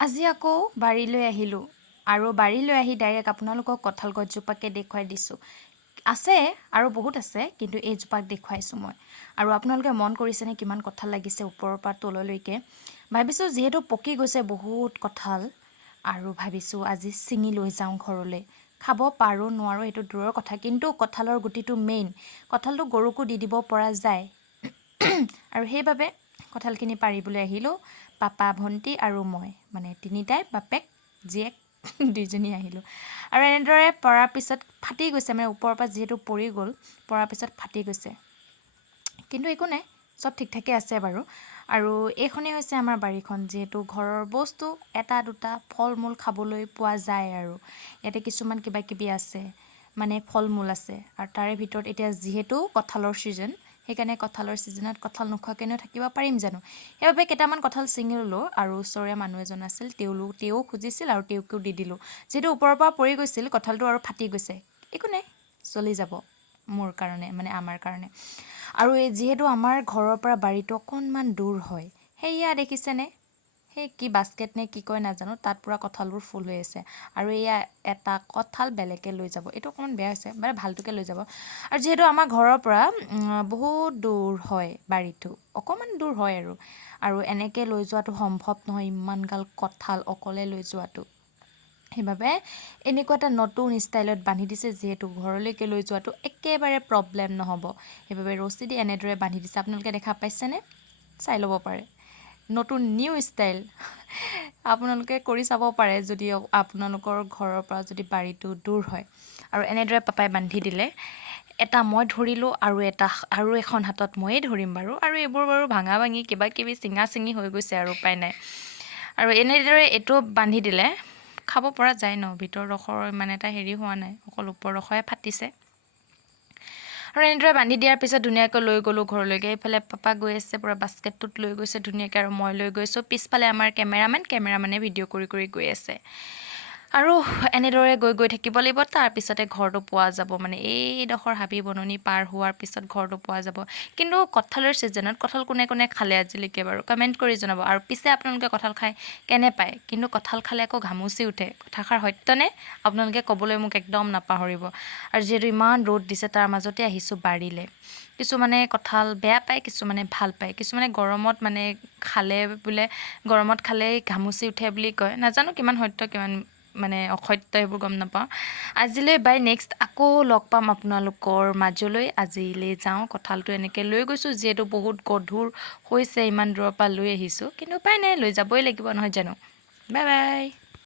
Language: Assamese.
আজি আকৌ বাৰীলৈ আহিলোঁ আৰু বাৰীলৈ আহি ডাইৰেক্ট আপোনালোকক কঁঠাল গছজোপাকে দেখুৱাই দিছোঁ। আছে আৰু বহুত আছে, কিন্তু এইজোপাক দেখুৱাইছোঁ মই। আৰু আপোনালোকে মন কৰিছেনে কিমান কঁঠাল লাগিছে ওপৰৰ পৰা তললৈকে। ভাবিছোঁ যিহেতু পকি গৈছে বহুত কঁঠাল, আৰু ভাবিছোঁ আজি ছিঙি লৈ যাওঁ ঘৰলৈ। খাব পাৰোঁ নোৱাৰোঁ সেইটো দূৰৰ কথা, কিন্তু কঁঠালৰ গুটিটো মেইন। কঁঠালটো গৰুকো দি দিব পৰা যায় আৰু সেইবাবে কঁঠালখিনি পাৰিবলৈ আহিলোঁ। পাপা, ভণ্টি আৰু মই, মানে তিনিটাই, বাপেক জীয়েক দুইজনী আহিলোঁ। আৰু এনেদৰে পৰাৰ পিছত ফাটি গৈছে, মানে ওপৰৰ পৰা যিহেতু পৰি গ'ল, পৰাৰ পিছত ফাটি গৈছে। কিন্তু একো নাই, চব ঠিক ঠাকে আছে বাৰু। আৰু এইখনেই হৈছে আমাৰ বাৰীখন, যিহেতু ঘৰৰ বস্তু এটা দুটা ফল মূল খাবলৈ পোৱা যায়। আৰু ইয়াতে কিছুমান কিবা কিবি আছে, মানে ফল মূল আছে। আৰু তাৰে ভিতৰত এতিয়া যিহেতু কঁঠালৰ ছিজন, সেইকাৰণে কঁঠালৰ ছিজনত কঁঠাল নোখোৱাকৈনো থাকিব পাৰিম জানো। সেইবাবে কেইটামান কঁঠাল ছিঙি ল'লোঁ, আৰু ওচৰৰে মানুহ এজন আছিল, তেওঁ খুজিছিল আৰু তেওঁকো দি দিলোঁ। যিহেতু ওপৰৰ পৰা পৰি গৈছিল কঁঠালটো আৰু ফাটি গৈছে, একো নাই, চলি যাব মোৰ কাৰণে, মানে আমাৰ কাৰণে। আৰু এই যিহেতু আমাৰ ঘৰৰ পৰা বাৰীটো অকণমান দূৰ হয়, সেয়া দেখিছেনে, সেই কি বাস্কেট নে কি কয় নাজানো, তাত পূৰা কঁঠালবোৰ ফুল হৈ আছে। আৰু এয়া এটা কঁঠাল বেলেগে লৈ যাব, এইটো অকণমান বেয়া হৈছে, মানে ভালটোকে লৈ যাব। আৰু যিহেতু আমাৰ ঘৰৰ পৰা বহুত দূৰ হয় বাৰীটো, অকণমান দূৰ হয় আৰু এনেকৈ লৈ যোৱাটো সম্ভৱ নহয়, ইমানগাল কঁঠাল অকলে লৈ যোৱাটো। সেইবাবে এনেকুৱা এটা নতুন ষ্টাইলত বান্ধি দিছে, যিহেতু ঘৰলৈকে লৈ যোৱাটো একেবাৰে প্ৰব্লেম নহ'ব। সেইবাবে ৰছী দি এনেদৰে বান্ধি দিছে, আপোনালোকে দেখা পাইছেনে, চাই ল'ব পাৰে। নতুন নিউ ষ্টাইল আপোনালোকে কৰি চাব পাৰে, যদি আপোনালোকৰ ঘৰৰ পৰা যদি বাৰীটো দূৰ হয়। আৰু এনেদৰে পাপাই বান্ধি দিলে। এটা মই ধৰিলোঁ আৰু এখন হাতত ময়েই ধৰিম বাৰু। আৰু এইবোৰ বাৰু ভাঙা ভাঙি কিবা কিবি চিঙা চিঙি হৈ গৈছে, আৰু উপায় নাই। আৰু এনেদৰে এইটো বান্ধি দিলে খাব পৰা যায় ন, ভিতৰ ডোখৰ ইমান এটা হেৰি হোৱা নাই, অকল ওপৰ ডোখৰে ফাটিছে। আৰু এনেদৰে বান্ধি দিয়াৰ পিছত ধুনীয়াকৈ লৈ গ'লোঁ ঘৰলৈকে। এইফালে পাপা গৈ আছে, পূৰা বাস্কেটটোত লৈ গৈছে ধুনীয়াকৈ, আৰু মই লৈ গৈছোঁ। পিছফালে আমাৰ কেমেৰামেনে ভিডিঅ' কৰি কৰি গৈ আছে। আৰু এনেদৰে গৈ থাকিব লাগিব, তাৰপিছতে ঘৰটো পোৱা যাব। মানে এইডোখৰ হাবি বননি পাৰ হোৱাৰ পিছত ঘৰটো পোৱা যাব। কিন্তু কঁঠালৰ ছিজনত কঁঠাল কোনে কোনে খালে আজিলৈকে বাৰু, কমেণ্ট কৰি জনাব। আৰু পিছে আপোনালোকে কঁঠাল খাই কেনে পায়, কিন্তু কঁঠাল খালে আকৌ ঘামুচি উঠে, কথাষাৰ সত্যনে, আপোনালোকে ক'বলৈ মোক একদম নাপাহৰিব। আৰু যিহেতু ইমান ৰ'দ দিছে, তাৰ মাজতে আহিছোঁ বাৰীলৈ। কিছুমানে কঁঠাল বেয়া পায়, কিছুমানে ভাল পায়, কিছুমানে গৰমত মানে খালে বোলে, গৰমত খালেই ঘামুচি উঠে বুলি কয়। নাজানো কিমান সত্য কিমান মানে অসত্য, সেইবোৰ গম নাপাওঁ। আজিলৈ বাই, নেক্সট আকৌ লগ পাম আপোনালোকৰ মাজলৈ। আজিলৈ যাওঁ, কঁঠালটো এনেকৈ লৈ গৈছোঁ, যিহেতু বহুত গধুৰ হৈছে, ইমান দূৰৰ পৰা লৈ আহিছোঁ, কিন্তু উপায় নাই, লৈ যাবই লাগিব নহয় জানো। Bye bye.